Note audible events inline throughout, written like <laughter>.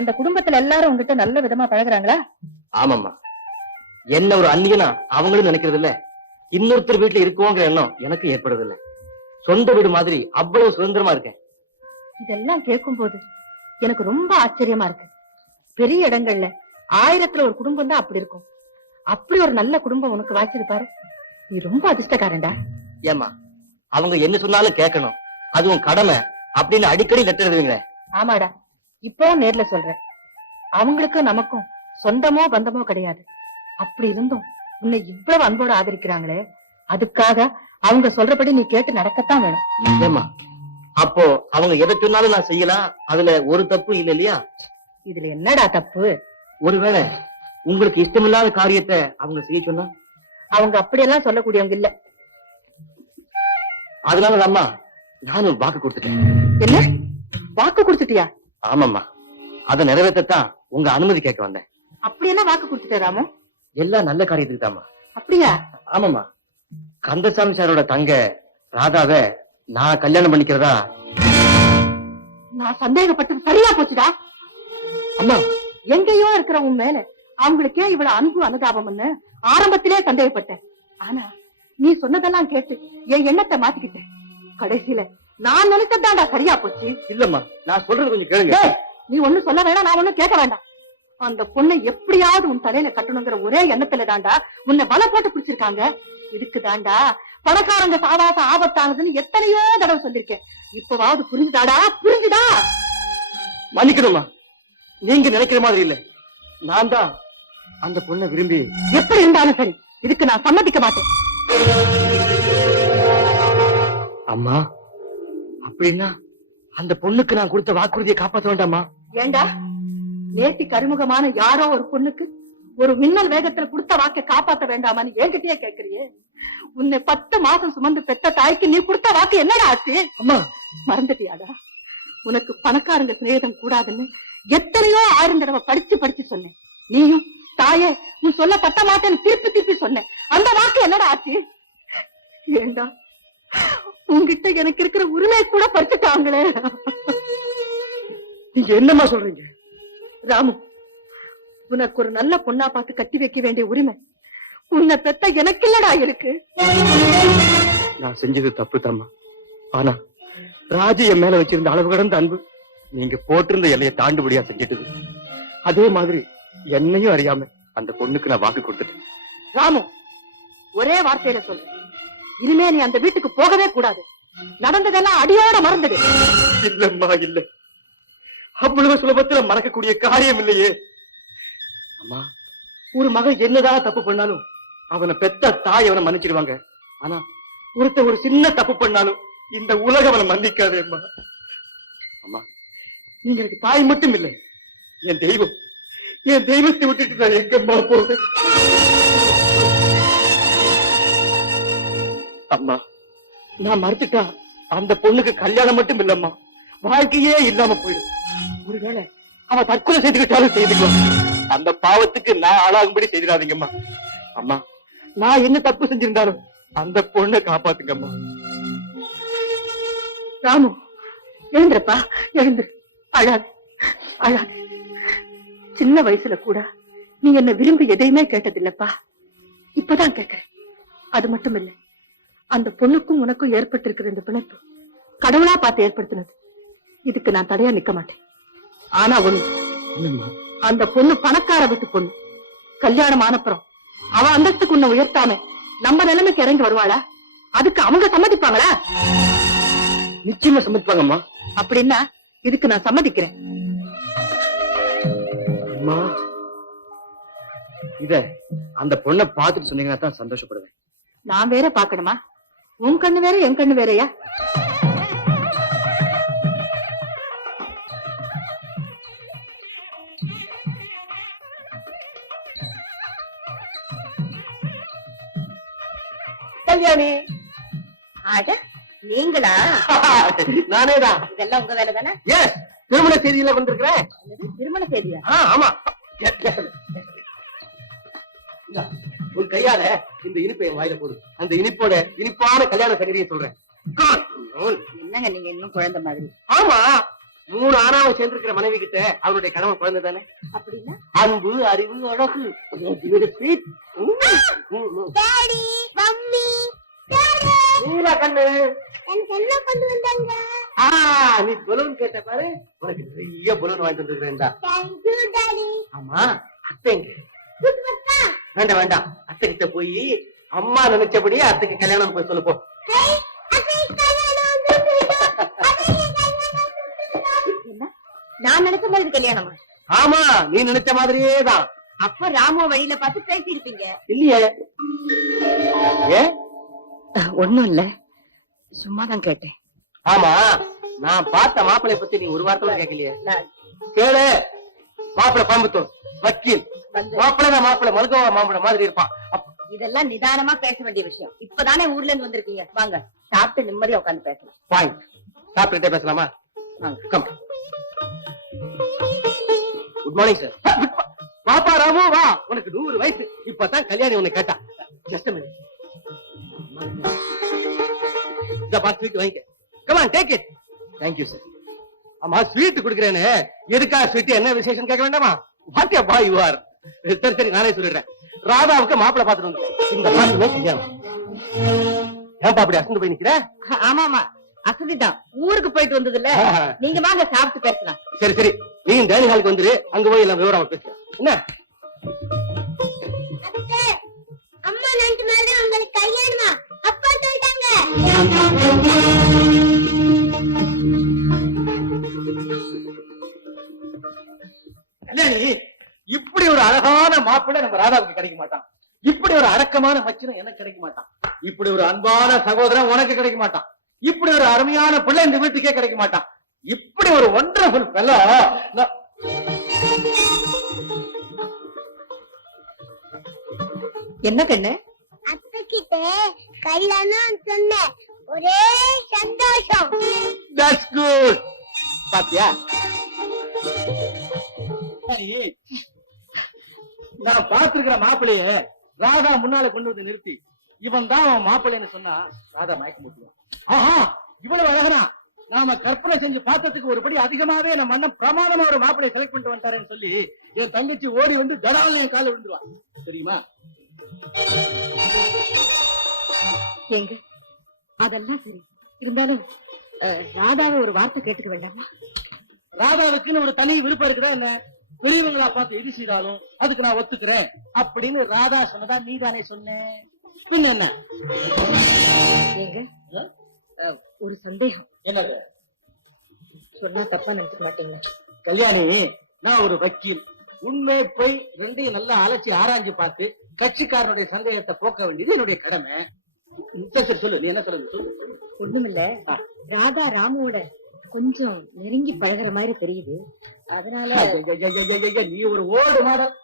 அந்த குடும்பத்துல எல்லாரும் உங்ககிட்ட நல்ல விதமா பழகுறாங்களா? ஆமாம்மா. என்ன ஒரு அந்நியனா அவங்களும் நினைக்கிறது இல்ல இன்னொருத்தர் வீட்டுல இருக்கோங்கிற எண்ணம் எனக்கு ஏற்படுறது இல்ல சொந்த வீடு மாதிரி அவ்வளவு சுதந்திரமா இருக்கேன். இதெல்லாம் கேட்கும்போது எனக்கு ரொம்ப ஆச்சரியமா இருக்கு. பெரிய இடங்கள்ல ஆயிரத்துல ஒரு குடும்பம் தான் அப்படி இருக்கும். அப்படி ஒரு நல்ல குடும்பம் உனக்கு வாய்ச்சது பாரு. நீ ரொம்ப அதிர்ஷ்டக்காரன்டா. ஏமா அவங்க என்ன சொன்னாலும் கேட்கணும். அதுவும் கடமை அப்படின்னு அடிக்கடி லெட்டர் எழுதுவீங்களே. ஆமாடா. இப்போ நேர்ல சொல்றேன். அவங்களுக்கும் நமக்கும் சொந்தமோ பந்தமோ கிடையாது. அப்படி இருந்தும் உன்னை இவ்வளவு அன்போட ஆதரிக்கிறாங்களே அதுக்காக அவங்க சொல்றபடி நீ கேட்டு நடக்கத்தான் வேணும். ஏமா அப்போ அவங்க எதை சொன்னாலும் நான் செய்யலாம் அதுல ஒரு தப்பு இல்ல இல்லையா? இதுல என்னடா தப்பு? ஒருவேளை உங்களுக்கு இஷ்டமில்லாத காரியத்தை அவங்க செய்ய சொன்னா? அவங்க அப்படியெல்லாம் சொல்லக்கூடியவங்க இல்ல. அதனால அம்மா நானும் வாக்கு கொடுத்துட்டேன். என்ன? வாக்கு கொடுத்துட்டியா? ஆமாம்மா. அதை நிறைவேற்றத்தான் உங்க அனுமதி கேட்க வந்தேன். அப்படி என்ன வாக்கு கொடுத்துட்ட ராமு? எல்லாம் நல்ல காரியத்துக்கு தாம்மா அப்படியா? ஆமாம்மா. கந்தசாமி சாரோட தங்க ராதாவை நான் கல்யாணம் பண்ணிக்கிறதா? நான் சந்தேகப்பட்டது சரியா போச்சுடா. அம்மா. எங்கேயோ இருக்கிற உன் மேல அவங்களுக்கே இவ்வளவு அன்பு அனுதாபம்னு ஆரம்பத்திலே சந்தேகப்பட்டேன். ஆனா நீ சொன்னதெல்லாம் கேட்டு என் எண்ணத்தை மாத்திக்கிட்டேன் கடைசியில நான் நினைச்சதாண்டா சரியா போச்சு. இல்லம்மா நான் சொல்றது கொஞ்சம் கேளுங்க. நீ ஒண்ணு சொல்ல வேணாம் நான் ஒண்ணும் கேட்க வேண்டாம். அந்த பொண்ணை எப்படியாவது உன் தலையில கட்டணுங்கிற ஒரே எண்ணத்துல தாண்டா உன்னை வலை போட்டு பிடிச்சிருக்காங்க. இதுக்கு தாண்டா பணக்காரங்க சாவாசம் ஆபத்தானதுன்னு எத்தனையோ தடவை சொல்லிருக்கேன். இப்பவாவது புரிஞ்சுதாடா? புரிஞ்சுதா? மன்னிக்கணுமா நீங்க நினைக்கிற மாதிரி இல்ல. நான் தான் அந்த பொண்ணை விரும்பி. எப்படி இருந்தாலும் சரி இதுக்கு நான் சம்மதிக்க மாட்டேன். அம்மா அப்படின்னா அந்த பொண்ணுக்கு நான் கொடுத்த வாக்குறுதியை காப்பாற்ற வேண்டாமா? ஏண்டா? நேத்தி கருமுகமான யாரோ ஒரு பொண்ணுக்கு ஒரு மின்னல் வேகத்துல கொடுத்த வாக்கை காப்பாத்த வேண்டாமான்னு என்கிட்டயே கேக்குறியே. உன்னை பத்து மாசம் சுமந்து பெத்த தாய்க்கு நீ கொடுத்த வாக்கு என்னடா ஆச்சு? அம்மா. மறந்துட்டியாடா. உனக்கு பணக்காரங்க சிநேகிதம் கூடாதுன்னு எத்தனையோ ஆயிரம் தடவை படிச்சு படிச்சு சொன்னேன். நீயும் தாயே நீ சொல்ல பத்த மாட்டேன்னு திருப்பி திருப்பி சொன்னேன். அந்த வாக்கு என்னடா ஆச்சு? ஏண்டா? உன்கிட்ட எனக்கு இருக்கிற உரிமை கூட பறிச்சுட்டாங்களே. நீங்க என்னம்மா சொல்றீங்க? ராமு உனக்கு ஒரு நல்ல பொண்ணா பார்த்து கட்டி வைக்க வேண்டிய உரிமை உன்னை பெத்த எனக்கு இல்லடா இருக்கு. நான் செஞ்சது தப்பு தாம்மா ஆனா ராஜி என் மேல வச்சிருந்த அளவு கடந்த அன்பு நீங்க போட்டிருந்த எல்லையை தாண்டுபடியா செஞ்சிட்டது. அதே மாதிரி என்னையும் அறியாம அந்த பொண்ணுக்கு நான் வாக்கு கொடுத்துட்டேன். ராமு ஒரே வார்த்தையில சொல்லு. இனிமே நீ அந்த வீட்டுக்கு போகவே கூடாது. நடந்ததெல்லாம் அடியோட மறந்துடு. இல்லம்மா இல்ல. அவ்வளவு சுலபத்துல மறக்கக்கூடிய காரியம் இல்லையே. அம்மா ஒரு மகன் என்னதான் தப்பு பண்ணாலும் அவனை பெத்த தாய் அவனை மன்னிச்சிடுவாங்க. ஆனா ஒருத்த ஒரு சின்ன தப்பு பண்ணாலும் இந்த உலகம் அவனை மன்னிக்காதே அம்மா. அம்மா நீங்க எனக்கு தாய் மட்டும் இல்லை. என் தெய்வம் என் தெய்வத்தை விட்டுட்டு நான் எங்கம்மா போறேன் அம்மா நான் மறுத்துட்டா அந்த பொண்ணுக்கு கல்யாணம் மட்டும் இல்லம்மா. வாழ்க்கையே இல்லாம போயிடும். ஒருவேளை அவ தற்கொலை செய்துக்கிட்டாலும் செய்துக்கலாம். அந்த பாவத்துக்கு நான் ஆளாகும்படி செய்திடாதீங்கம்மா. அம்மா நான் என்ன தப்பு செஞ்சிருந்தாலும் அந்த பொண்ணை காப்பாத்துங்கம்மா. ராமு எழுந்திரப்பா எழுந்து. அழாது அழாது. சின்ன வயசுல கூட நீ என்ன விரும்பி எதையுமே கேட்டதில்லப்பா. இப்பதான் கேக்குறேன் அது மட்டும் இல்ல அந்த பொண்ணுக்கும் உனக்கும் ஏற்பட்டிருக்கிற இந்த பிணைப்பு கடவுளா பார்த்து ஏற்படுத்தினது. இதுக்கு நான் தடையா நிக்க மாட்டேன். ஆனா ஒண்ணு அந்த பொண்ணு பணக்கார வீட்டு பொண்ணு. கல்யாணம் ஆனப்புறம் அவ அந்தஸ்துக்கு உன்னை உயர்த்தாம நம்ம நிலைமைக்கு இறங்கி வருவாளா? அதுக்கு அவங்க சம்மதிப்பாங்களா? நிச்சயமா சமைப்பாங்கம்மா அப்படின்னா இதுக்கு நான் சம்மதிக்கிறேன். இத அந்த பொண்ணை பார்த்துட்டு சொன்னீங்கன்னா தான் சந்தோஷப்படுவேன். நான் வேற பாக்கணுமா உன் கண்ணு வேற என் கண்ணு வேறயா? கல்யாணி. அட நீங்களா? <laughs> நானேதான். இதெல்லாம் உங்க வேலை தானே? எஸ் திருமண செய்தியில வந்திருக்கிறேன். திருமண செய்தியா ஆமா. உன் கையால இந்த இனிப்பை என் வாயில போடு. அந்த இனிப்போட இனிப்பான கல்யாண சகதியை சொல்றேன். என்னங்க நீங்க இன்னும் குழந்தை மாதிரி? ஆமா மூணு ஆணாவை சேர்ந்திருக்கிற மனைவி கிட்ட அவருடைய கடமை குழந்தை தானே? அப்படின்னா? அன்பு அறிவு அழகு. நீலா கண்ணு. நீ பலூன் கேட்ட பாரு. உனக்கு நிறைய பலூன் வாங்கிட்டு வந்துருக்கிறேன்டா. ஆமா அத்தை எங்க? சூப்பர்க்கா வேண்டாம் வேண்டாம். அத்தை கிட்ட போய் அம்மா நினைச்சபடி அத்தைக்கு கல்யாணம் போய் சொல்லு போ ஹே அத்தை கல்யாணம் வந்துருச்சு அத்தை கல்யாணம் வந்துருச்சு என்ன? நான் நினைச்ச மாதிரி கல்யாணமா? ஆமா நீ நினைச்ச மாதிரியே தான். அப்ப ராமோ வழியில பார்த்து பேசியிருப்பீங்க. இல்லையே. ஏன் ஒண்ணும் இல்ல. சும்மாதான் கேட்டேன். ஆமா நான் பார்த்த மாப்பிளை பத்தி நீ ஒரு வார்த்தை கேட்கலையே. கேளு. மாப்பிளை கோயம்புத்தூர் வக்கீல். வந்து. மாப்பிளை மாப்பிளை மருகவ மாப்பிளை மாதிரி இருப்பான். இதெல்லாம் நிதானமா பேச வேண்டிய விஷயம். இப்பதானே ஊர்ல இருந்து வந்திருக்கீங்க. வாங்க சாப்பிட்டு நிம்மதியா உட்கார்ந்து பேசலாம். பாயிண்ட் சாப்பிட்டுட்டே பேசலாமா? கம் குட் மார்னிங் சார் பாப்பா ராமு வா. உனக்கு நூறு வயசு. இப்பதான் கல்யாணி உன்னை கேட்டா. ஜஸ்ட் மினிட் இத பார்த்து ஸ்வீட் வாங்கிக்க. Come on take it thank you sir ஆமா ஸ்வீட் குடுக்குறேன்னு எதுக்கா ஸ்வீட் என்ன விசேஷம் கேட்க வேண்டாமா? What a boy you are சரி சரி நானே சொல்லிடுறேன். ராதாவுக்கு மாப்பிளை பார்த்துட்டு வந்து இந்த மாசமே கல்யாணம் ஏன்பா அப்படி அசந்து போய் நிக்கிற? ஆமா ஆமா அசதிதான் ஊருக்கு போயிட்டு வந்தது இல்ல நீங்க வாங்க சாப்பிட்டு பேசலாம். சரி சரி. நீ டைனிங் ஹாலுக்கு வந்துரு. அங்க போய் எல்லாம் விவரமா பேசலாம் என்ன? அத்தை அம்மா நைட்டு மேல உங்களுக்கு கல்யாணமா? அப்பா சொல்லிட்டாங்க. ஒரு அழகான மாப்பிள்ளை நம்ம ராதாவுக்கு கிடைக்க மாட்டான். இப்படி ஒரு அடக்கமான மச்சனும் எனக்கு கிடைக்க மாட்டான். இப்படி ஒரு அன்பான சகோதரன் உனக்கு கிடைக்க மாட்டான். இப்படி ஒரு அருமையான பிள்ளை இந்த வீட்டுக்கே கிடைக்க மாட்டான். இப்படி ஒரு ஒண்டர்ஃபுல் பெல்ல என்ன கண்ணு? அத்தை கிட்ட கல்யாணம் சொன்னேன். ஒரே சந்தோஷம். தட்ஸ் குட் பாத்தியா? சரி நான் பார்த்திருக்கிற மாப்பிள்ளைய ராதா முன்னால கொண்டு வந்து நிறுத்தி. இவன் தான் அவன் மாப்பிள்ளைன்னு சொன்னா ராதா மயக்க முடியும் ஆஹா இவ்வளவு அழகனா. நாம கற்பனை செஞ்சு பார்த்ததுக்கு ஒருபடி அதிகமாவே நம்ம அண்ணன் பிரமாதமா ஒரு மாப்பிள்ளைய செலக்ட் பண்ணிட்டு வந்துட்டாருன்னு சொல்லி என் தங்கச்சி ஓடி வந்து தடால் என் கால விழுந்துருவான். தெரியுமா? ஏங்க அதெல்லாம் சரி. இருந்தாலும் ராதாவை ஒரு வார்த்தை கேட்டுக்க வேண்டாமா? ராதாவுக்குன்னு ஒரு தனி விருப்பம் இருக்குதா என்ன? பெரியவங்களா பார்த்து எது செய்தாலும் அதுக்கு நான் ஒத்துக்கிறேன் அப்படின்னு ராதா சொன்னதா நீதானே சொன்ன. பின்ன என்ன? ஒரு சந்தேகம். என்னது? சொன்னா தப்பா நினைச்சுக்க மாட்டீங்களா? கல்யாணி நான் ஒரு வக்கீல். உண்மை போய் ரெண்டையும் நல்லா அலசி ஆராய்ஞ்சு பார்த்து கட்சிக்காரனுடைய சந்தேகத்தை போக்க வேண்டியது என்னுடைய கடமை. சொல்லு. நீ என்ன சொல்லுங்க சொல்லு. ஒண்ணுமில்ல. ராதா ராமுவோட கொஞ்சம் நெருங்கி பழகுற மாதிரி தெரியுது. அதனால நீ ஒரு ஓல்டு மாடல்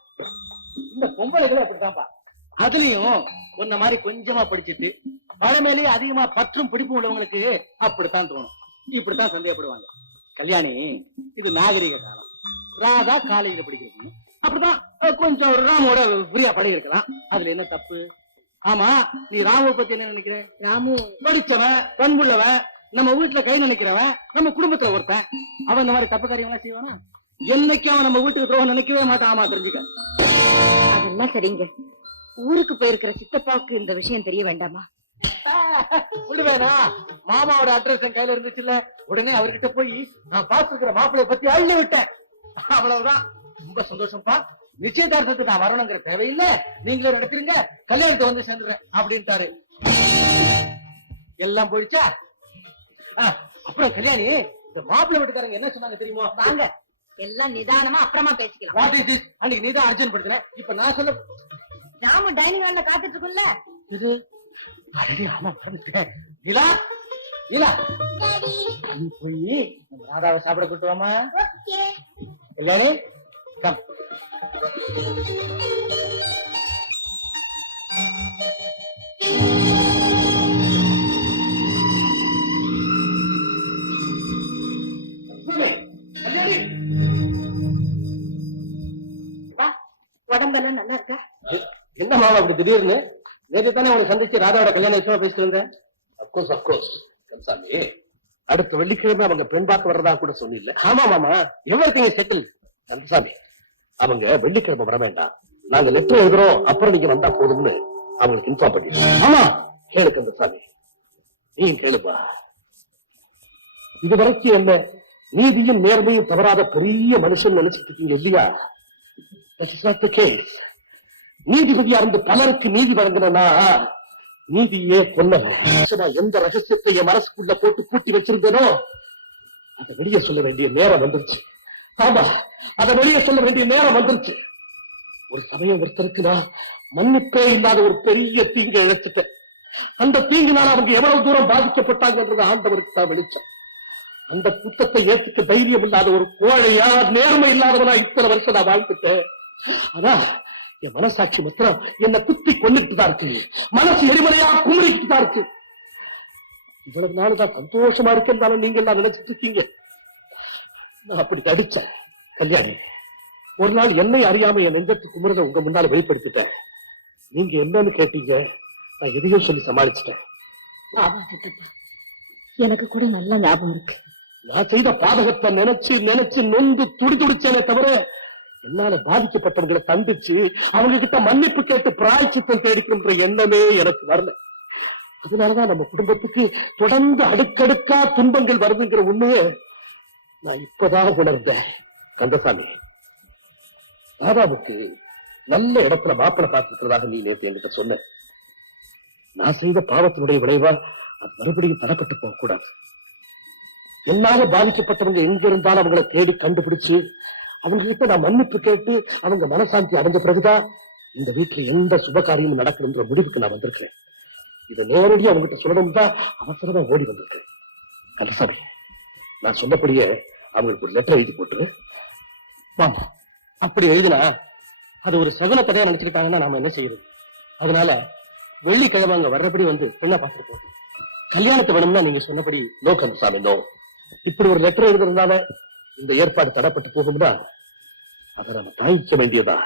இந்த பொம்பளைகளும் அப்படித்தான்பா அதுலயும் உன்ன மாதிரி கொஞ்சமா படிச்சுட்டு பழமேலேயே அதிகமா பற்றும் பிடிப்பு உள்ளவங்களுக்கு அப்படித்தான் தோணும் இப்படித்தான் சந்தேகப்படுவாங்க கல்யாணி இது நாகரிக காலம் ராதா காலேஜில் படிக்கிறது அப்படிதான் கொஞ்சம் கொஞ்சம் ராமோட ஃப்ரீயா பழகிருக்கலாம் அதுல என்ன தப்பு ஆமா நீ ராமுவை பத்தி என்ன நினைக்கிற ராமு படிச்சவன் பண்புள்ளவன் நம்ம வீட்டுல கை நினைக்கிறவன் நம்ம குடும்பத்துல ஒருத்தன் அவன் இந்த மாதிரி தப்பு காரியங்களா செய்வானா என்னைக்கும் அவன் நம்ம வீட்டுக்கு துரோகம் நினைக்கவே மாட்டான் ஆமா தெரிஞ்சுக்க. அதெல்லாம் சரிங்க. ஊருக்கு போயிருக்கிற சித்தப்பாவுக்கு இந்த விஷயம் தெரிய வேண்டாமா? விடுவேனா? மாமாவோட அட்ரஸ் என் கையில இருந்துச்சுல்ல? உடனே அவர்கிட்ட போய் நான் பார்த்திருக்கிற மாப்பிளைய பத்தி அள்ளி விட்டேன் அவ்வளவுதான். ரொம்ப சந்தோஷம்ப்பா. நிச்சயதார்த்தத்துக்கு நான் வரணுங்கிற தேவையில்லை. நீங்களே நடக்கிறீங்க கல்யாணத்தை வந்து சேர்ந்துடுறேன் அப்படின்ட்டாரு. எல்லாம் போயிடுச்சா? அப்புறம் கல்யாணி இந்த மாப்பிள்ளை வீட்டுக்காரங்க என்ன சொன்னாங்க தெரியுமா? வாங்க. எல்லாம் நிதானமா அப்புறமா பேசிக்கலாம். வாட் இஸ் திஸ் அன்னைக்கு நீ தான் அர்ஜென்ட் படுத்தின. இப்ப நான் சொல்ல ராமு டைனிங் ஹால்ல காத்துட்டு இருக்குல்ல இது அடடே ஆமா மறந்துட்டேன். நிலா நிலா. டாடி நீ போய் ராதாவை சாப்பிட கூட்டு வாமா ஓகே கல்யாணி கம் மாமா அப்படி திடீர்னு நேற்று தானே உங்களை சந்திச்சு ராதாவோட கல்யாண விஷயமா பேசிட்டு இருந்தேன் அப்கோர்ஸ் அப்கோர்ஸ் கந்தசாமி அடுத்த வெள்ளிக்கிழமை அவங்க பெண் பார்க்க வர்றதா கூட சொன்னில்ல. ஆமா மாமா. எவ்வளவு செட்டில் கந்தசாமி அவங்க வெள்ளிக்கிழமை வர வேண்டாம். நாங்க லெட்டர் எழுதுறோம். அப்புறம் நீங்க வந்தா போதும்னு அவங்களுக்கு இன்ஃபார்ம் பண்ணிடுறோம். ஆமா. கேளு கந்தசாமி. நீ கேளுப்பா இது வரைக்கும் என்ன நீதியும் நேர்மையும் தவறாத பெரிய மனுஷன் நினைச்சிட்டு இருக்கீங்க இல்லையா? That is not the case. நீதிபதியா இருந்து பலருக்கு நீதி வழங்கினா நீதியே கொல்லவன் எந்த ரகசியத்தை என் மனசுக்குள்ள போட்டு பூட்டி வச்சிருந்தேனோ அதை வெளியே சொல்ல வேண்டிய நேரம் வந்துருச்சு. ஆமா அதை வெளியே சொல்ல வேண்டிய நேரம் வந்துருச்சு. ஒரு சமயம் ஒருத்தருக்கு நான் மன்னிப்பே இல்லாத ஒரு பெரிய தீங்கை இழைச்சிட்டேன். அந்த தீங்கினால் அவங்க எவ்வளவு தூரம் பாதிக்கப்பட்டாங்கன்றது ஆண்டவருக்கு தான் வெளிச்சம். அந்த குத்தத்தை ஏத்துக்க தைரியம் இல்லாத ஒரு கோழையா நேர்மை இல்லாதவனா இத்தனை வருஷம் நான் வாழ்ந்துட்டேன். ஆனா என் மனசாட்சி மாத்திரம் என்ன குத்தி கொண்டுட்டு தான் இருக்கு. மனசு எரிமலையா குமரிக்கிட்டு தான் இருக்கு. இவ்வளவு நாள் தான் சந்தோஷமா இருக்கேன்னு நீங்க எல்லாம் நினைச்சிட்டு இருக்கீங்க. நான் அப்படி நடிச்சேன். கல்யாணி ஒரு நாள் என்னை அறியாம என் நெஞ்சத்து குமுறத உங்க முன்னால வெளிப்படுத்திட்டேன். நீங்க என்னன்னு கேட்டீங்க. நான் எதையும் சொல்லி சமாளிச்சிட்டேன். ஆமா சித்தப்பா எனக்கு கூட நல்ல ஞாபகம் இருக்கு. நான் செய்த பாதகத்தை நினைச்சு நினைச்சு நொந்து துடி துடிச்சேனே தவிர என்னால பாதிக்கப்பட்டவங்களை தண்டிச்சு அவங்க கிட்ட மன்னிப்பு கேட்டு பிராய்ச்சித்தம் தேடிக்கின்ற எண்ணமே எனக்கு வரல. அதனாலதான் நம்ம குடும்பத்துக்கு தொடர்ந்து அடுக்கடுக்கா துன்பங்கள் வருதுங்கிற உண்மையை நான் இப்பதான் உணர்ந்தேன். கந்தசாமி பாபாவுக்கு நல்ல இடத்துல மாப்பிளை பார்த்துக்கிறதாக நீ நேற்று என்கிட்ட சொன்ன. நான் செய்த பாவத்தினுடைய விளைவா அது மறுபடியும் தரப்பட்டு போக கூடாது என்னால பாதிக்கப்பட்டவங்க எங்க இருந்தாலும் அவங்களை தேடி கண்டுபிடிச்சு அவங்க கிட்ட நான் மன்னிப்பு கேட்டு அவங்க மனசாந்தி அடைஞ்ச பிறகுதான் இந்த வீட்டுல எந்த சுப காரியமும் நடக்கணுன்ற முடிவுக்கு நான் வந்திருக்கிறேன். இதை நேரடியாக அவங்ககிட்ட சொல்லணும் தான் அவசரமா ஓடி வந்திருக்கேன். கந்தசாமி நான் சொன்னபடியே அவங்களுக்கு ஒரு லெட்டர் எழுதி போட்டு மாமா அப்படி எழுதினா அது ஒரு சகுன கதையா நினைச்சுக்கிட்டாங்கன்னா நாம என்ன செய்யறது? அதனால வெள்ளிக்கிழமை அங்க வர்றபடி வந்து பெண்ணை பார்த்துட்டு போகும் கல்யாணத்தை வேணும்னா நீங்க சொன்னபடி நோ கந்தசாமி நோ இப்படி ஒரு லெட்டர் எழுதுறதுனால இந்த ஏற்பாடு தடப்பட்டு போகும்னா அதை நம்ம தாங்கிக்க வேண்டியதா?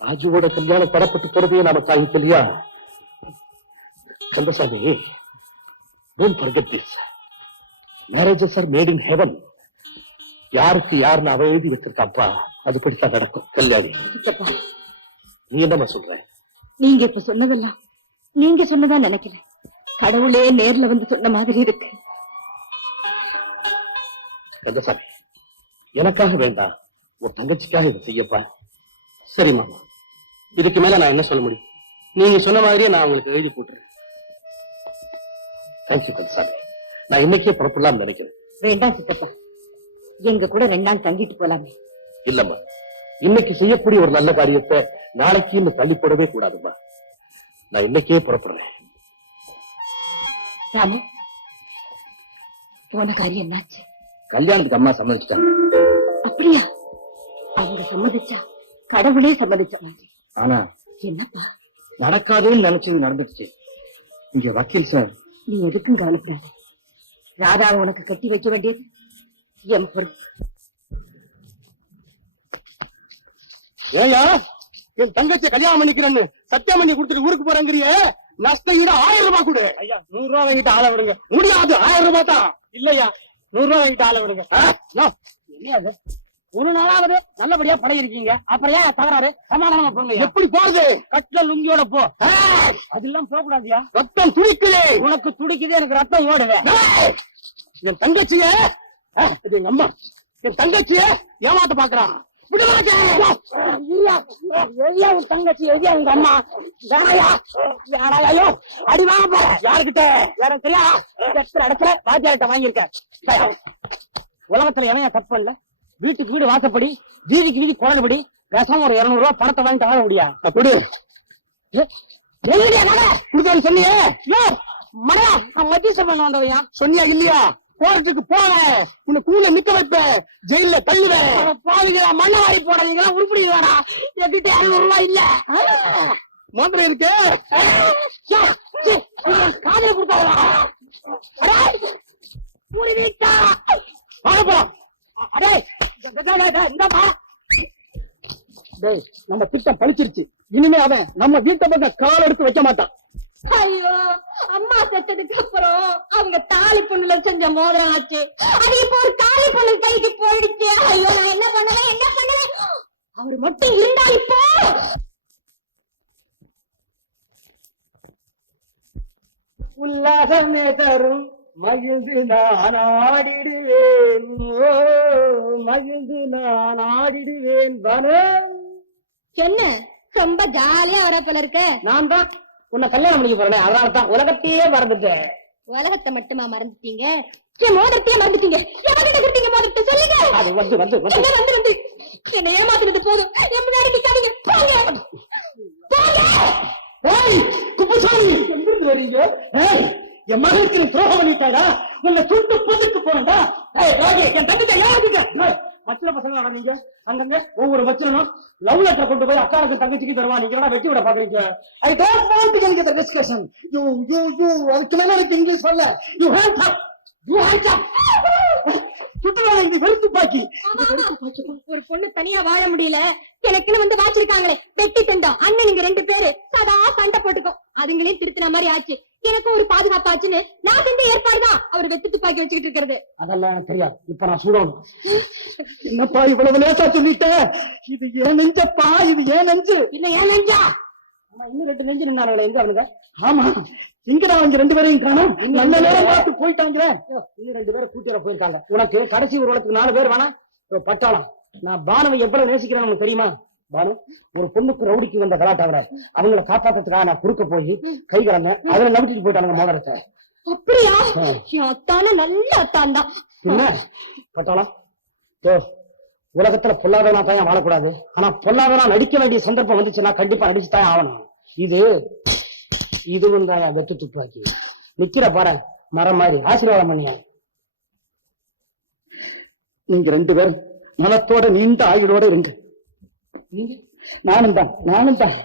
ராஜுவோட கல்யாணம் தடப்பட்டு போறதையே நாம தாங்கிக்கலையா? Kandasamy don't forget this. Marriages are made in heaven யாருக்கு யாருன்னு அவ எழுதி வச்சிருக்காப்பா? அது படித்தான் நடக்கும். கல்யாணி நீ என்னம்மா சொல்ற? நீங்க இப்ப சொன்னதெல்லாம் நீங்க சொன்னதா நினைக்கிறேன் கடவுளே நேர்ல வந்து சொன்ன மாதிரி இருக்கு. கந்தசாமி எனக்காக வேண்டாம் ஒரு தங்கச்சிக்காக இதை செய்யப்பா. சரி மாமா. இதுக்கு மேல நான் என்ன சொல்ல முடியும்? நீங்க சொன்ன மாதிரியே நான் உங்களுக்கு எழுதி போட்டுறேன். தேங்க்யூ கந்தசாமி நான் இன்னைக்கே புறப்படலாம்னு நினைக்கிறேன். வேண்டாம் சித்தப்பா. எங்க கூட ரெண்டு நாள் தங்கிட்டு போலாமே. இல்லம்மா. இன்னைக்கு செய்யக்கூடிய ஒரு நல்ல காரியத்தை நாளைக்கு இன்னும் தள்ளி போடவே கூடாதும்மா. நான் இன்னைக்கே புறப்படுறேன். ராமு போன காரியம் என்னாச்சு? கல்யாணத்துக்கு அம்மா சம்மதிச்சிட்டாங்க. அப்படியா? அவங்க சம்மதிச்சா கடவுளே சம்மதிச்ச மாதிரி. ஆனா என்னப்பா? நடக்காதுன்னு நினைச்சது நடந்துடுச்சு. இங்க வக்கீல் சார். நீ எதுக்கும் கவலைப்படாத. ராதா உனக்கு கட்டி வைக்க வேண்டியது என் பொறுப்பு. ஏயா என் தங்கச்சி கல்யாணம் பண்ணிக்கிறேன்னு சத்தியம் பண்ணி கொடுத்துட்டு ஊருக்கு போறேங்கிறிய? நஷ்ட ஈடு ஆயிரம் ரூபாய் கொடு. ஐயா நூறு ரூபாய் வாங்கிட்டு ஆள விடுங்க. முடியாது ஆயிரம் ரூபாய் தான். இல்லையா? நூறு ரூபாய் வாங்கிட்டு ஆள விடுங்க. என்னது ஒரு நாளாவது நல்லபடியா பழகிருக்கீங்க. அப்புறம் ஏன் தகராறு சமாதானமா போங்க எப்படி போறது? கட்டில லுங்கியோட போ. அதெல்லாம் போக கூடாதியா ரத்தம் துடிக்குது. உனக்கு துடிக்குது எனக்கு ரத்தம் ஓடுது என் தங்கச்சிய இது எங்க அம்மா. என் தங்கச்சிய ஏமாத்த பாக்குறான். உன் தங்கச்சி எதையா உங்க அம்மா வேணாயா அடி வாங்க போற யாருக்கிட்ட யாரும் தெரியா எத்தனை இடத்துல வாத்தியார்கிட்ட வாங்கியிருக்க உலகத்துல எவன் தப்பு பண்ணல வீட்டுக்கு வீடு வாசப்படி வீதிக்கு வீதி குழந்தைப்படி பேசாம ஒரு இருநூறு ரூபாய் பணத்தை வாங்கிட்டு ஆக முடியா அப்படி சொன்னியே மனையா மடையா நான் மத்திய சபை வந்தவையா சொன்னியா இல்லையா? கோர்ட்டுக்கு போவேன் உன்னை கூல நிக்க வைப்பேன் ஜெயில தள்ளுவேன் பாவிங்களா மண்ணை வாரி போடாதீங்களா உருப்படி வேணா என்கிட்ட இருநூறு ரூபாய் இல்ல மோதிரம் இருக்கு. காதல கொடுத்தாங்களா டேய் நம்ம திட்டம் பழிச்சிருச்சு. இனிமே அவன் நம்ம வீட்டை பக்கம் கால் எடுத்து வைக்க மாட்டான். ஐயோ அம்மா செத்ததுக்கு அப்புறம் அவங்க தாலி பொண்ணுல செஞ்ச மோதிரம் ஆச்சு. அது இப்போ ஒரு தாலி பொண்ணு கைக்கு போயிடுச்சு. ஐயோ நான் என்ன பண்ணுவேன் என்ன பண்ணுவேன் அவர் மட்டும் இருந்தா இப்போ. உல்லாசமே தரும் மகிழ்ந்து நான் ஆடிடுவேன். ஓ, மகிழ்ந்து நான் ஆடிடுவேன் என்ன? ரொம்ப ஜாலியா வர போல இருக்க. நான் தான் உன்னை கல்யாணம் பண்ணிக்க போறேன் அதனால தான் உலகத்தையே மறந்துட்டேன் உலகத்தை மட்டுமா மறந்துட்டீங்க? மோதிரத்தையே மறந்துட்டீங்க? கொடுத்தீங்க மோதிரத்தை சொல்லுங்க. அது வந்து வந்து வந்து. வந்து வந்து? என்ன ஏமாத்துறது போதும். என் முன்னாடி நிக்காதீங்க. போங்க. போங்க. ஏய் குப்புசாமி. எங்கிருந்து வரீங்க? ஏய் என் மகளுக்கு துரோகம் பண்ணிட்டாடா உன்னை சுட்டு புதுக்கு போனடா ஏய் ராஜி என் தங்கத்தை ஏறாதீங்க மச்சல பசங்க நடந்தீங்க அங்கங்க ஒவ்வொரு மச்சனும் லவ் லெட்டர் கொண்டு போய் அக்காவுக்கு தங்கச்சிக்கு தருவா. நீங்க என்ன வெட்டி விட பாக்குறீங்க? I don't want to get the discussion you you you அதுக்கு மேல எனக்கு இங்கிலீஷ் வரல. You hand up you hand up சுட்டுறாங்க இது வெறுத்து பாக்கி. ஒரு பொண்ணு தனியா வாழ முடியல. எனக்குன்னு வந்து வாச்சிருக்காங்களே. வெட்டி தந்தோம். அண்ணன் நீங்க ரெண்டு பேரு. சதா சண்டை போட்டுக்கோ அதுங்களே திருத்தின மாதிரி ஆச்சு. எனக்கும் ஒரு பாதுகாப்பு ஆச்சுன்னு நான் செஞ்ச ஏற்பாடு தான் அவர் வெத்து துப்பாக்கி வச்சுக்கிட்டு இருக்கிறது. அதெல்லாம் எனக்கு தெரியாது. இப்ப நான் சுடணும் என்னப்பா இவ்வளவு லேசா சொல்லிட்ட? இது ஏன் நெஞ்சப்பா இது ஏன் நெஞ்சு. இல்ல ஏன் நெஞ்சா? ஆமா இன்னும் ரெண்டு நெஞ்சு நின்னாங்களே எங்க அவனுங்க? ஆமா. இங்கடா அவங்க ரெண்டு பேரையும் காணும். நல்ல நேரம் பார்த்து போயிட்டாங்க. இன்னும் ரெண்டு பேரும் கூட்டி வர போயிருக்காங்க. உனக்கு கடைசி ஒரு உலகத்துக்கு நாலு பேர் வேணா. பட்டாளம். நான் பானுவை எவ்வளவு நேசிக்கிறேன்னு உனக்கு தெரியுமா? பானு ஒரு பொண்ணுக்கு ரவுடிக்கு வந்த கலாட்டாங்க அவங்கள காப்பாத்துறதுக்காக நான் குறுக்க போய் கை கிடங்க அதுல நம்பிட்டு போயிட்டானுங்க மோதிரத்தை அப்படியா. என் அத்தான நல்ல அத்தான் தான் என்ன பட்டாளம் தோ உலகத்துல பொல்லாதவனா தான் வாழக்கூடாது? ஆனா பொல்லாதவனா நடிக்க வேண்டிய சந்தர்ப்பம் வந்துச்சுன்னா கண்டிப்பா நடிச்சு தான் ஆகணும். இது இதுவும் தான் வெட்டு துப்பாக்கி. நிக்கிற பாரு மரம் மாதிரி. ஆசீர்வாதம் பண்ணியா? நீங்க ரெண்டு பேரும் நலத்தோட நீண்ட ஆயுளோட இருங்க. நானும் தான் நானும் தான்.